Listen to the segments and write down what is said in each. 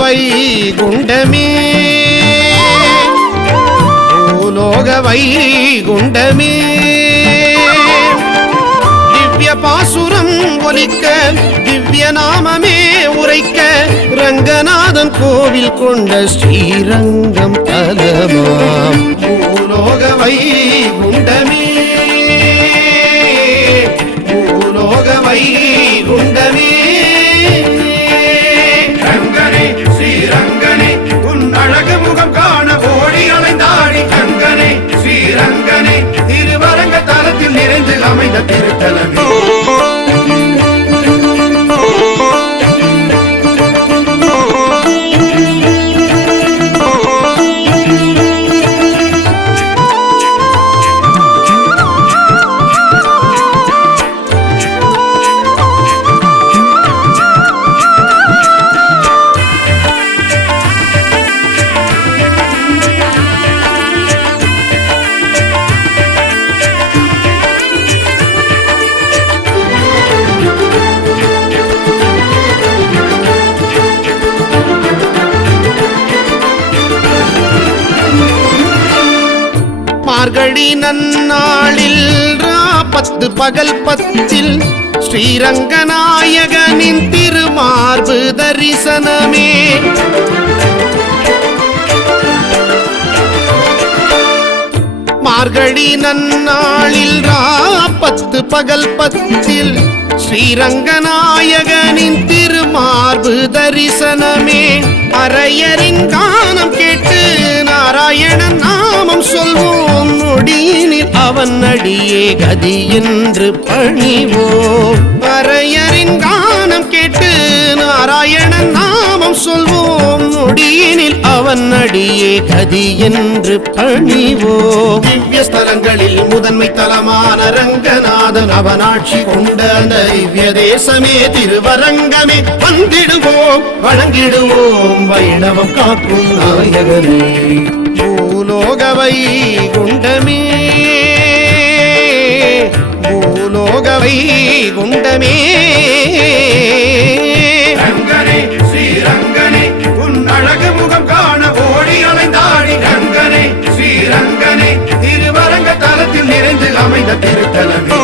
வைகுண்டமே பூலோக வைகுண்டமே திவ்ய பாசுரம் ஒலிக்க திவ்ய நாமமே உரைக்க ரங்கநாதன் கோவில் கொண்ட ஸ்ரீரங்கம் தலமாம் பூலோக வைகுண்டமே பூலோக வைகுண்டமே ரங்கனே ஸ்ரீரங்கனே உன் அழகு முகம் காண ஓடி அலைந்தாடி ரங்கனே ஸ்ரீரங்கனே திருவரங்க தலத்தில் நிறைந்து அமைந்த திருத்தலமே மார்கழி நன்னாளில் 10 பகல் 10 ஸ்ரீரங்கநாயகனின் திருமார்பு தரிசனமே மார்கழி நன்னாளில் 10 பகல் 10 ஸ்ரீரங்கநாயகனின் திருமார்பு தரிசனமே அரையரின் கானம் கேட்டு நாராயணன் நாமம் சொல்வோம் நொடியினில் அவன் அடியே கதி என்று பணிவோம் அரையரின் கானம் கேட்டு நாராயணன் நாமம் சொல்வோம் நொடியினில் அவன் அடியே கதி என்று பணிவோம் திவ்ய ஸ்தலங்களில் முதன்மை தலமான ரங்கநாதன் அவன் ஆட்சி கொண்ட அந்த திவ்ய தேசமே திருவரங்கமே வந்திடுவோம் வணங்கிடுவோம் வைணவம் காக்கும் நாயகனே பூலோக வைகுண்டமே பூலோக வைகுண்டமே ரங்கனே ஸ்ரீரங்கனே உன் அழகு முகம் காண ஓடி அலைந்தாடி ரங்கனே ஸ்ரீரங்கனே திருவரங்க தலத்தில் நிறைந்து அமைந்த திருத்தலமே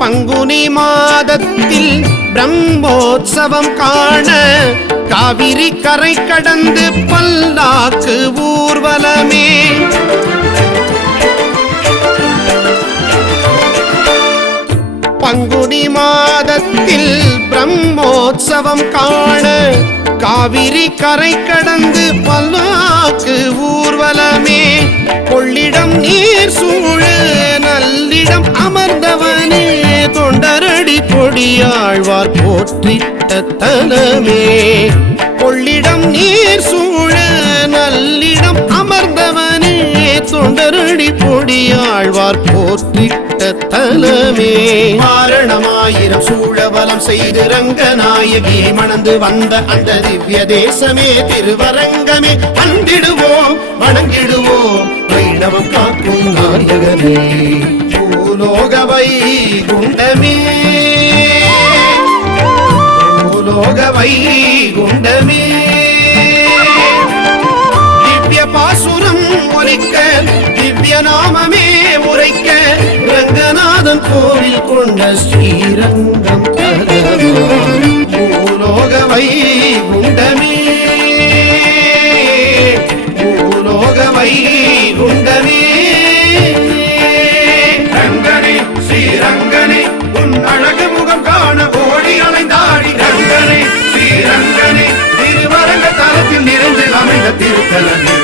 பங்குனி மாதத்தில் பிரம்மோற்சவம் காண காவிரி கரை கடந்து பல்லாக்கு ஊர்வலமே பங்குனி மாதத்தில் பிரம்மோற்சவம் காண காவிரி கரை கடந்து பல்லாக்கு ஊர்வலமே கொள்ளிடம் நீர் சூழ நல்லிடம் அமர்ந்தவனே தொண்டரடி கொடியாழ்வார் போற்றிட்ட தலமே கொள்ளிடம் நீர் சூழ நல்லிடம் அமர்ந்தவனே தொண்டரடி கொடியாழ்வார் போற்றிட்ட தலமே மாரணமாயிரம் சூழபலம் செய்து ரங்கநாயகி மணந்து வந்த அந்த திவ்ய தேசமே திருவரங்கமே வந்திடுவோம் வணங்கிடுவோம் வைணவம் காக்கும் நாயகனே பூலோக வைகுண்டமே பூலோக வைகுண்டமே திவ்ய பாசுரம் ஒலிக்க திவ்ய நாமமே உரைக்க ரங்கநாதன் கோவில் கொண்ட ஸ்ரீரங்கம் தலமாம் பூலோக வைகுண்டமே பூலோக வைகுண்டமே ரங்கனே ஸ்ரீரங்கனே உன் அழகு முகம் காண ஓடி அலைந்தாடி ரங்கனே ஸ்ரீரங்கனே திருவரங்க தலத்தில் நிறைந்து அமைந்த திருத்தலமே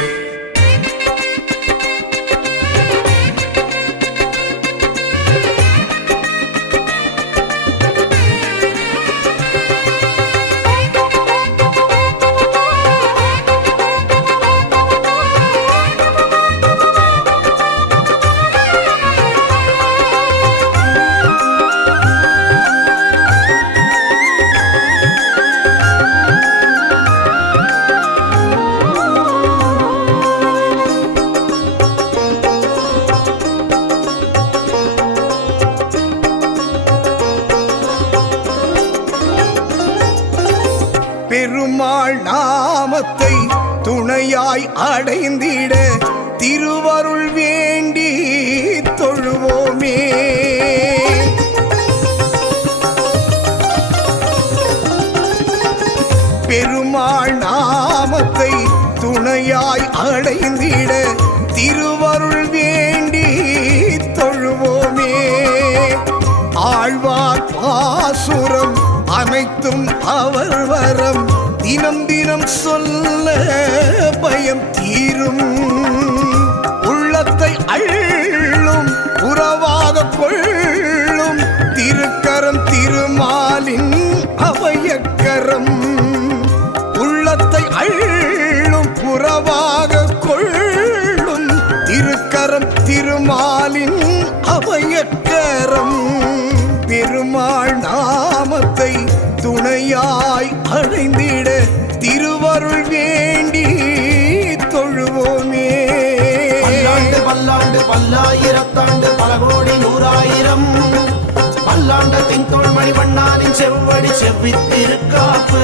பெருமாள் நாமத்தை துணையாய் அடைந்திட திருவருள் வேண்டி தொழுவோமே. பெருமாள் நாமத்தை துணையாய் அடைந்திட திருவருள் வேண்டி தொழுவோமே. ஆழ்வார் பாசுரம் அனைத்தும் அவர் வரம் தினம் தினம் சொல்ல பயம் தீரும். உள்ளத்தை அள்ளும் உறவாக கொள்ளும் திருக்கரம் திருமாலின் அபயக்கரம். உள்ளத்தை அள்ளும் உறவாக கொள்ளும் திருக்கரம் திருமாலின் அபயக்கரம். பெருமாள் நாமத்தை துணையாய் அடைந்திட திருவருள் வேண்டி தொழுவோமே. பல்லாண்டு பல்லாண்டு பல்லாயிரத்தாண்டு பல கோடி நூறாயிரம் பல்லாண்டத்தின் தோள்மணி வண்ணானின் செவ்வடி செவ்வித்திருக்காப்பு.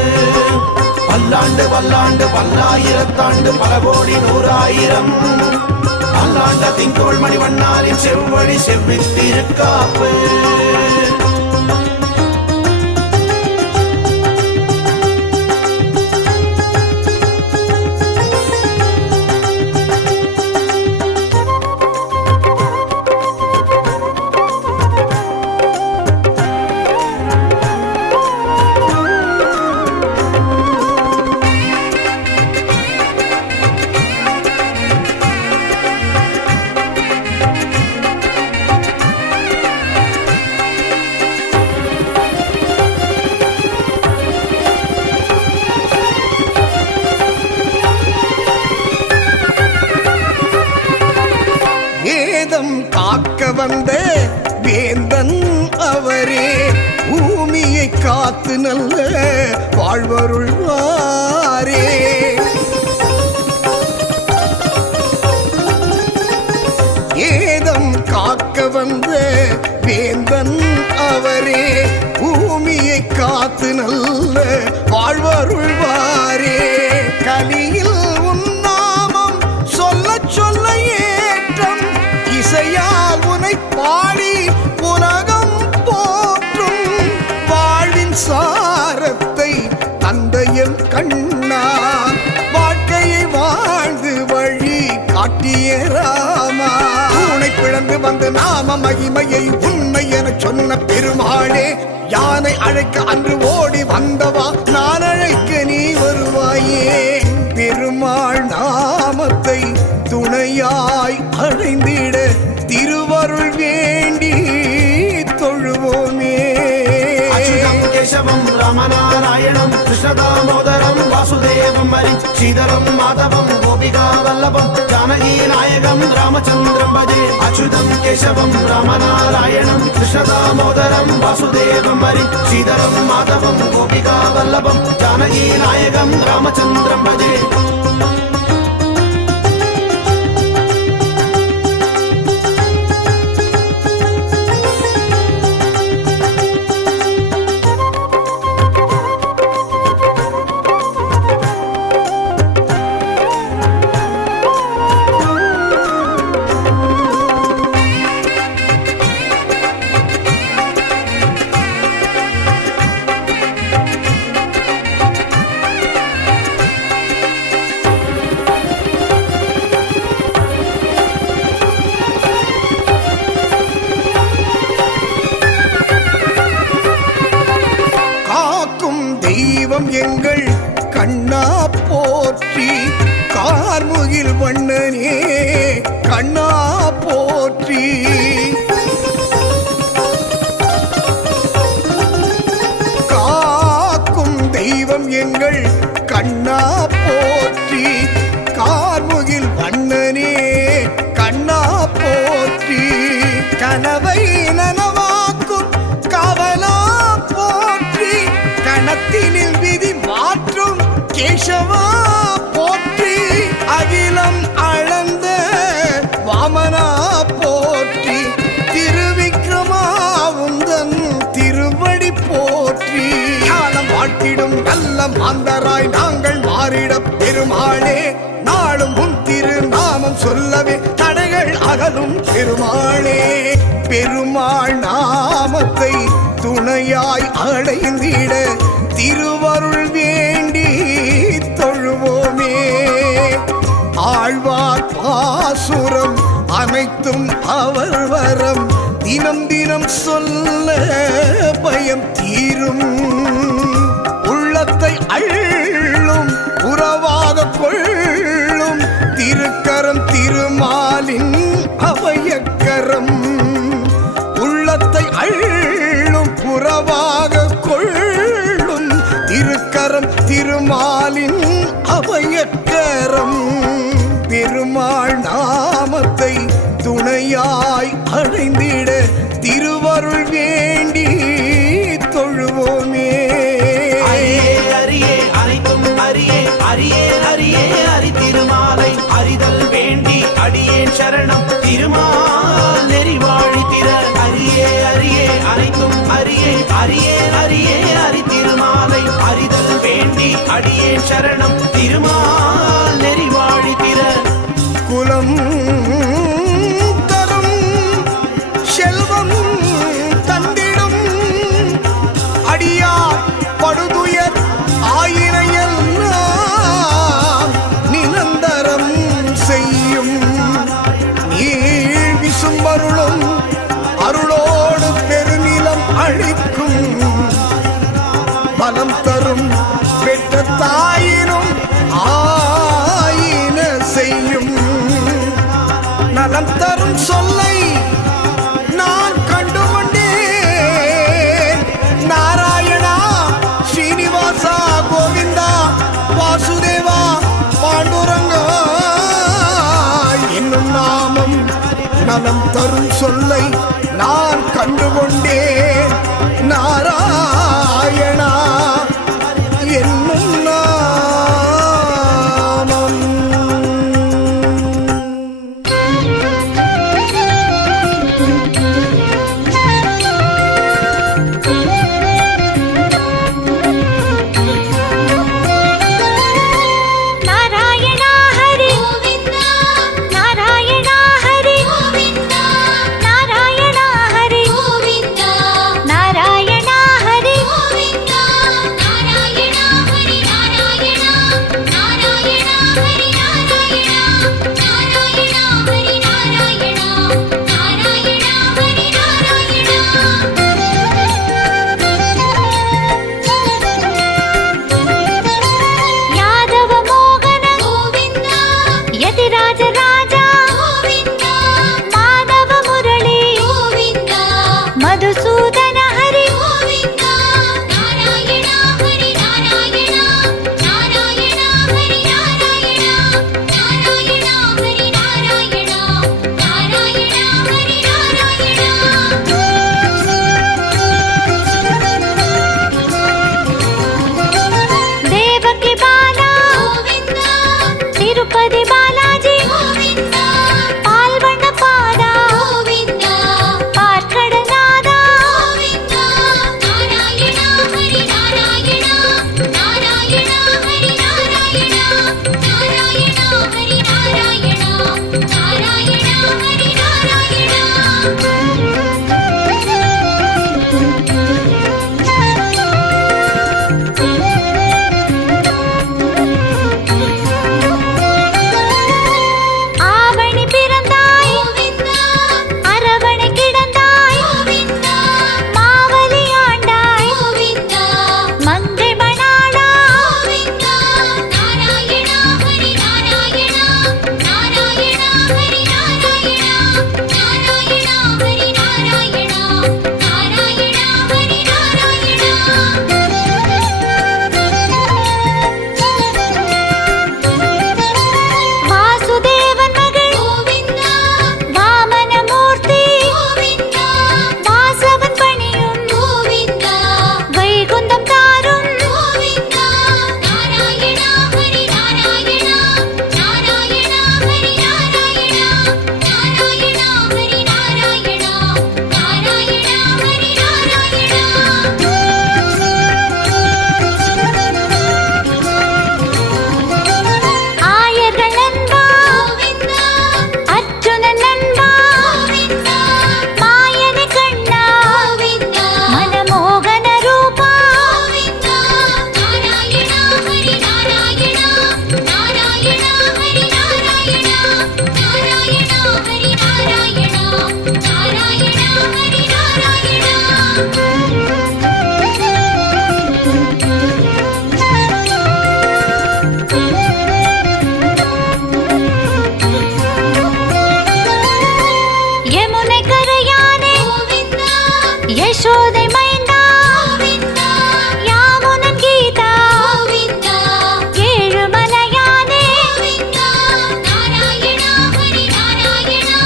பல்லாண்டு பல்லாண்டு பல்லாயிரத்தாண்டு பல கோடி நூறாயிரம் பல்லாண்டத்தின் தோள்மணி வண்ணானின் செவ்வடி செவ்வித்திருக்காப்பு. காக்க வந்த வேந்தன் அவரே பூமியை காத்து நல்ல வாழ்வருள்வாரே. ஏதம் காக்க வந்த வேந்தன் அவரே பூமியை காத்து நல்ல வாழ்வருள்வாரே. கலியில் உன்னாமம் சொல்ல சொல்ல ஏற்றம் இசையால் உனை பாடி உலகம் போற்றும். வாழ்வின் சாரத்தை தந்தையும் கண்ணா வாழ்க்கையை வாழ்ந்து வழி காட்டிய ராமா. உனை பிளந்து வந்து நாம மகிமையை உண்மை என சொன்ன பெருமாளே. யானை அழைக்க அன்று ஓடி வந்தவா நான் அழைக்க நீ வருவாயே. பெருமாள் நாமத்தை துணையாய் அடைந்திட திருவருள் வேண்டி தொழுவோமே. அச்சுதம் கேசவம் ராமநாராயணம் கிருஷ்ணதாமோதரம் வாசுதேவம் ஹரி ஸ்ரீதரம் மாதவம் கோபிகா வல்லபம் ஜானகி நாயகம் ராமச்சந்திரம் பஜே. அச்சுதம் கேசவம் ராமநாராயணம் கிருஷ்ணதாமோதரம் வாசுதேவம் ஹரி ஸ்ரீதரம் மாதவம் கோபிகா வல்லபம் ஜானகி நாயகம் ராமச்சந்திரம் பஜே. எங்கள் கண்ணா போற்றி. கார்முகில் வண்ணனே கண்ணா போற்றி. காக்கும் தெய்வம் எங்கள் கண்ணா போற்றி. கார்முகில் வண்ணனே கண்ணா போற்றி. கனவை நனவாக்கும் காவலா போற்றி. கணத்தினில் விதி மாற்றும் கேசவா போற்றி. அகிலம் அளந்த வாமனா போற்றி. திருவிக்ரமா உந்தன் திருவடி போற்றி. ஞானம் வாழ்த்திடும் நல்ல மாந்தராய் நாங்கள் மாறிட பெருமாளே நாளும் உன் திரு நாமம் சொல்லவே தடைகள் அகலும் பெருமாளே. பெருமாள் நாமத்தை துணையாய் அடைந்திட திருவருள் வேண்டி தொழுவோமே. ஆழ்வார் பாசுரம் அனைத்தும் அவர் வரம் தினம் தினம் சொல்ல பயம் தீரும். உள்ளத்தை அள்ளும் உறவாக கொள்ளும் திருக்கரம் திருமாலின் அபயக்கரம். உள்ளத்தை அள்ளும் உறவாக கொள்ளும் திருக்கரம் திருமாலின் அபயக்கரம். பெருமாள் நாமத்தை துணையாய் அடைந்திட திருவருள் வேண்டி தொழுவோமே. அரியே அனைத்தும் அரியே அரியே அரியே அரி திருமாலை அறிதல் வேண்டி அடியேன் சரணம் திருமால் நெறிவாழி திற. அரியே அரியே அனைத்தும் அரியே அரியே அரியே அரி திருமாலை அறிதல் வேண்டி அடியேன் சரணம் திருமால் நெறிவாழி திற. குலம் தரும் செல்வம் தந்திடும் அடியார் படுதுயர் ஆயிரையெல்லாம் நிரந்தரம் செய்யும். நீள் விசும்பருளும் அருளோடு பெருநிலம் அழிக்கும். பலம் தரும் பெற்ற தாயினும் ஆயின செய்யும். நலம் தரும் சொல்லை நான் கண்டுகொண்டேன். நாராயணா ஸ்ரீனிவாசா கோவிந்தா வாசுதேவா பாண்டுரங்கா என்னும் நாமம் நலம் தரும் சொல்லை நான் கண்டுகொண்டேன். நாராயணா என்னும் நாமம். நாராயணா ஹரி கோவிந்தா நாராயணா ஹரி கோவிந்தா நாராயணா ஹரி கோவிந்தா நாராயணா ஹரி கோவிந்தா நாராயணா ஹரி நாராயணா நாராயணா ஹரி நாராயணா நாராயணா ஹரி நாராயணா நாராயணா ஹரி நாராயணா. யாதவ மோகன கோவிந்தா யதிராஜ ராஜா கோவிந்தா மாதவ முரளி கோவிந்தா மதுசூதன ஹரி கோவிந்தா நாராயணா ஹரி நாராயணா நாராயணா ஹரி நாராயணா நாராயணா ஹரி நாராயணா நாராயணா ஹரி நாராயணா. தேவகி பாலா கோவிந்தா திருப்பதி பாலாஜி கோவிந்தா பால்வண்ண பாதா கோவிந்தா பார்க்கடநாதா கோவிந்தா யமுனை கரையானே யசோதை மைந்தா யாமுனன் கீதா ஏழுமலையானே நாராயணா ஹரி நாராயணா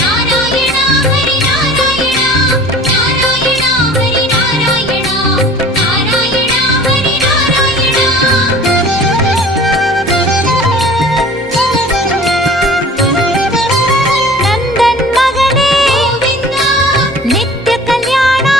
நாராயணா ஹரி நாராயணா நாராயணா ஹரி நாராயணா நாராயணா ஹரி நாராயணா நந்தன் மகனே நித்ய கல்யாணா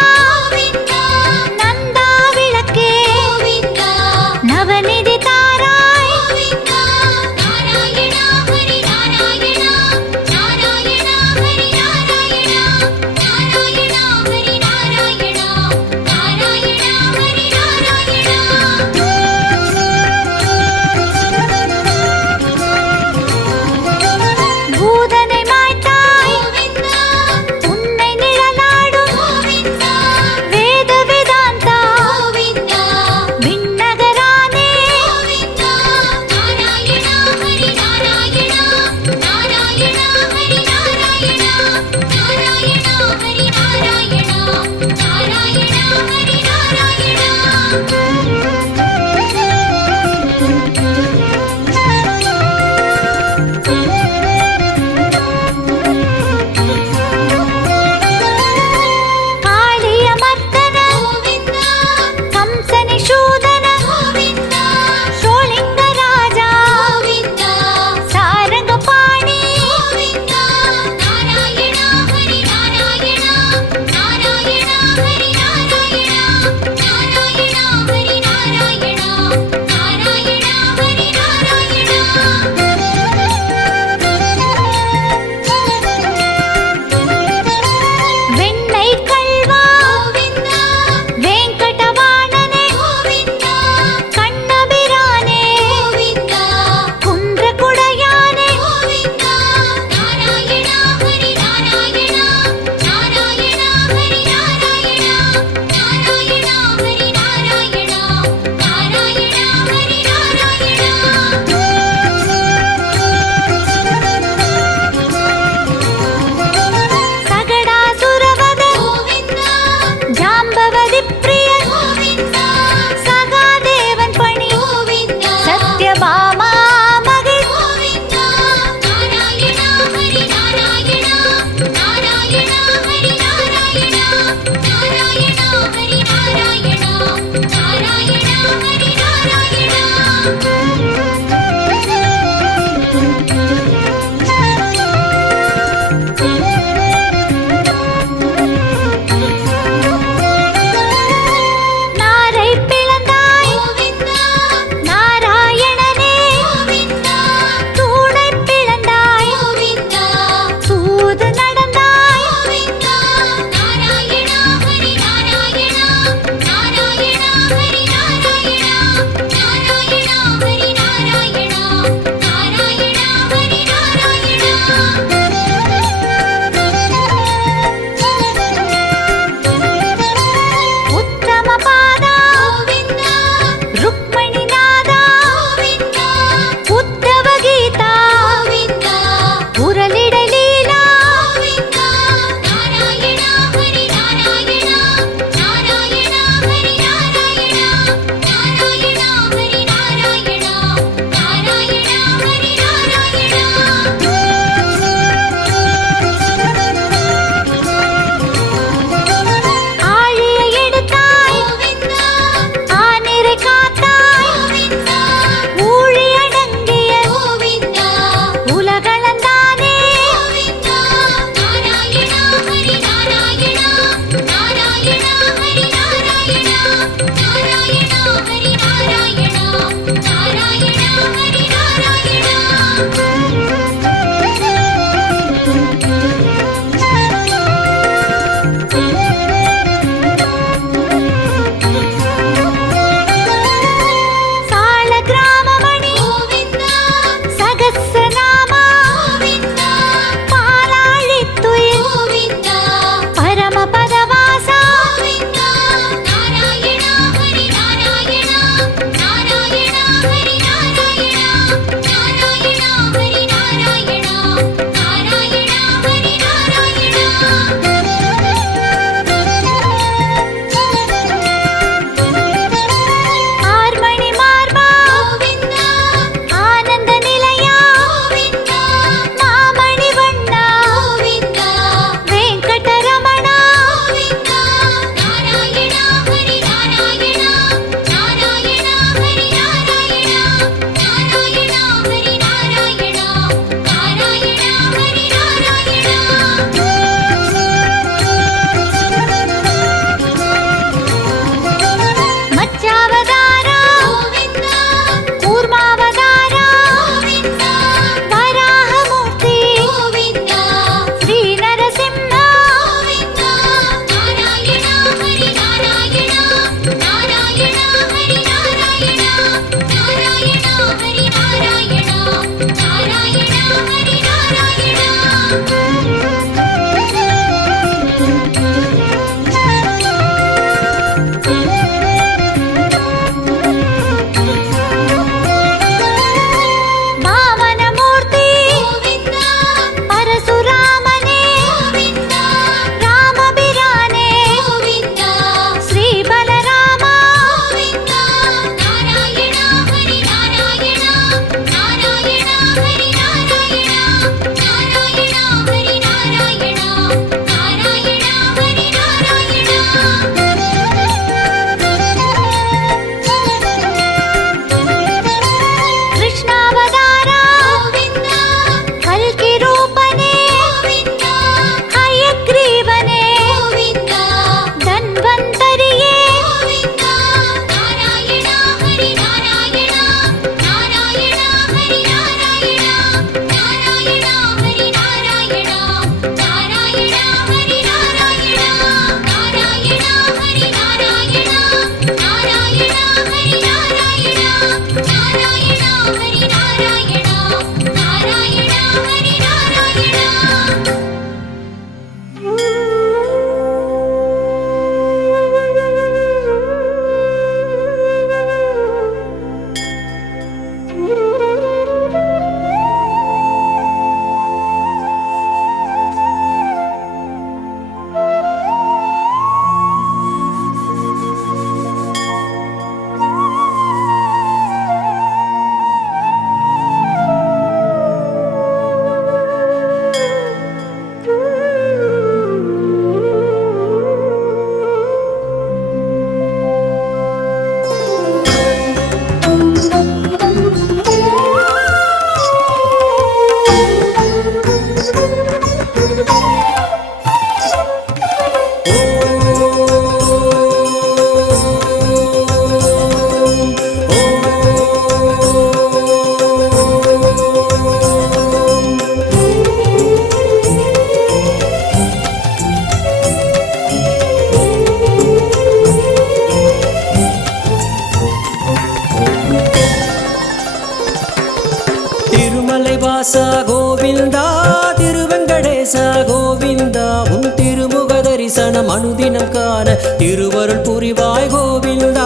வெங்கடேசா கோவிந்தா உன் திருமுக தரிசனம் அனுதினம் காண திருவருள் புரிவாய் கோவிந்தா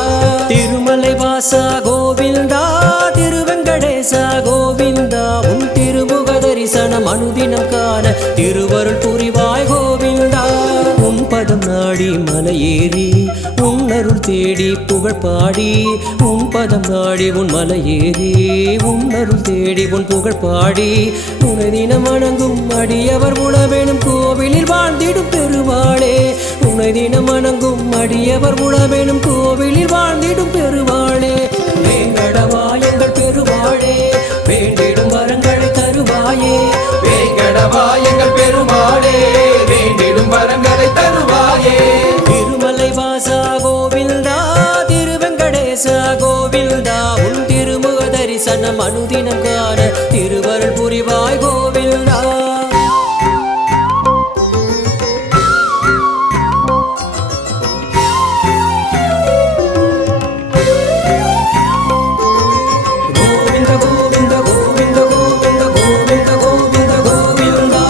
திருமலை வாசா கோவிந்தா திருவெங்கடேசா கோவிந்தா உன் திருமுக தரிசனம் அனுதினம் காண திருவருள் புரிவாய் கோவிந்தா உன் பதம் நாடி மலையேறி உன் அருள் தேடி புகழ் பாடி உன் பதம் நாடி உன் மலையேறி உன் அருள் தேடி உன் புகழ் பாடி உனை தினம் வணங்கும் அடியவர் உணவேனும் கோவிலில் வாழ்ந்திடும் பெருமாளே உனை தினம் வணங்கும் அடியவர் உணவேனும் கோவிலில் வாழ்ந்திடும் பெருமாளே வேங்கடவா எங்கள் பெருமாளே வேண்டிடும் வரங்களை தருவாயே வேங்கடவா எங்கள் பெருமாளே வேண்டிடும் வரங்களை தருவாயே திருமலை வாசா கோவிந்தா திருவெங்கடேசா கோவிந்தா உன் திருமுக தரிசனம் அனுதினம் காண திருவருள் புரிவாய் கோவிந்தா கோவிந்த கோவிந்த கோவிந்த கோவிந்த கோவிந்த கோவிந்த கோவிந்தா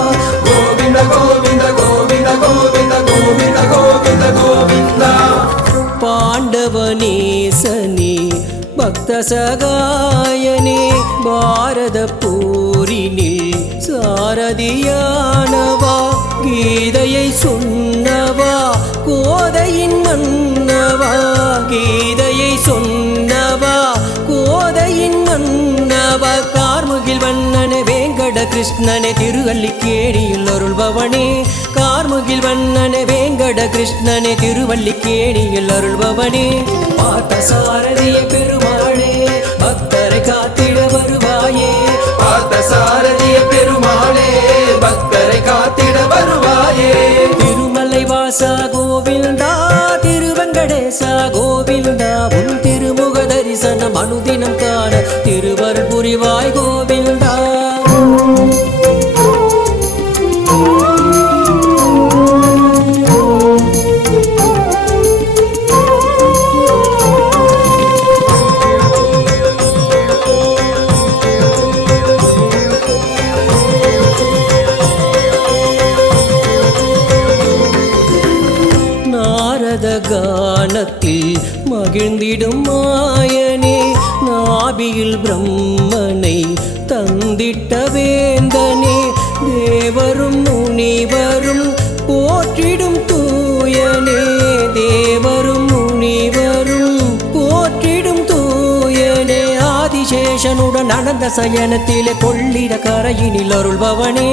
கோவிந்த கோவிந்த கோவிந்த கோவிந்த கோவிந்த கோவிந்த கோவிந்தா பாண்டவனேசனே பக்த சகாயனே பாரத போரினில் சாரதியானவா கீதையை சொன்னவா கோதையின் மன்னவா கீதையை சொன்னவா கோதையின் மன்னவா கார்முகில் வண்ணனே வேங்கட கிருஷ்ணனே திருவல்லிக்கேணியில் அருள்பவனே கார்முகில் வண்ணனே வேங்கட கிருஷ்ணனே திருவல்லிக்கேணியில் அருள்பவனே பார்த்த சாரதிய பெருமாளே பக்தரை காத்திட வருவாயே பார்த்த சாரதிய பெருமாளே பக்தரை காத்திட வருவாயே திருமலை வாசா கோவிந்தா திருவெங்கடேசா கோவிந்தா உன் திருமுக தரிசனம் அனுதினம் காண திருவருள் புரிவாய் கோவிந்தா நாரத கானத்தில் மகிழ்ந்திடும் மாயனே நாபியில் பிரம்மனை தந்திட்ட வேந்தனே தேவரும் முனிவரும் போற்றிடும் தூயனே தேவரும் முனிவரும் போற்றிடும் தூயனே ஆதிசேஷனுடன் அனந்த சயனத்திலே கொள்ளிட கரையினில் அருள்பவனே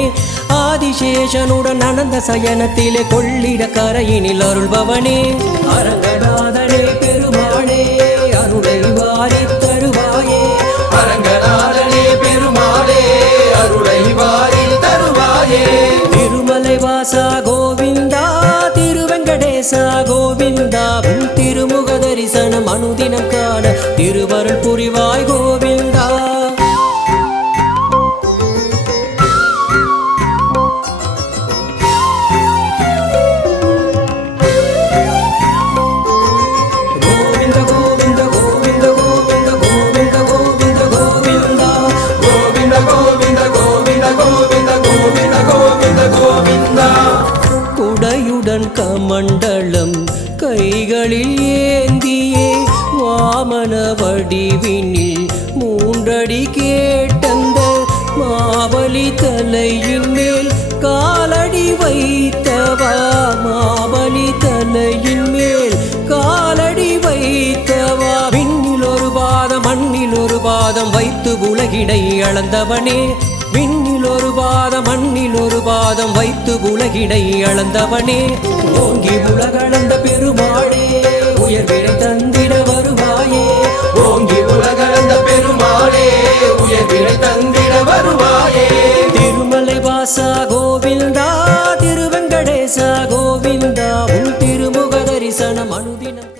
ஆதிசேஷனுடன் அனந்த சயனத்திலே கொள்ளிட கரையினில் அருள்பவனே அரங்கநாதனே பெருமாளே அருளை வாரி தருவாயே அரங்கநாதனே பெருமாளே அருளை வாரி தருவாயே திருமலை வாசா கோவிந்தா திருவெங்கடேசா கோவிந்தா உன் திருமுக தரிசனம் அனுதினம் காண திருவருள் புரிவாய் கோவிந்தா கோவிந்த கோவிந்த கோவிந்த கோவிந்த கோவிந்த கோவிந்த கோவிந்தா கோவிந்த கோவிந்த கோவிந்த கோவிந்த கோவிந்த கோவிந்த கோவிந்தா குடையுடன் கமண்டலம் கைகளில் ஏந்தியே வாமன வடிவினில் மூன்றடி கேட்டந்த மாவலி தலையின் மேல் காலடி வைத்தவா மாவலி தலையின் மேல் காலடி வைத்தவா விண்ணில் ஒரு பாதம் மண்ணில் ஒரு பாதம் வைத்து உலகிடை அளந்தவனே விண்ணில் ஒரு பாதம் மண்ணில் ஒரு பாதம் வைத்து உலகிடை அளந்தவனே ஓங்கி உலகளந்த பெருமாளே உயர்விடை தந்திட வருவாயே ஓங்கி உலகளந்த பெருமாளே உயர்விடை தந்திட வருவாயே திருமலை வாசா கோவிந்தா திருவெங்கடேசா கோவிந்தா உன் திருமுக தரிசனம் அனுதினம்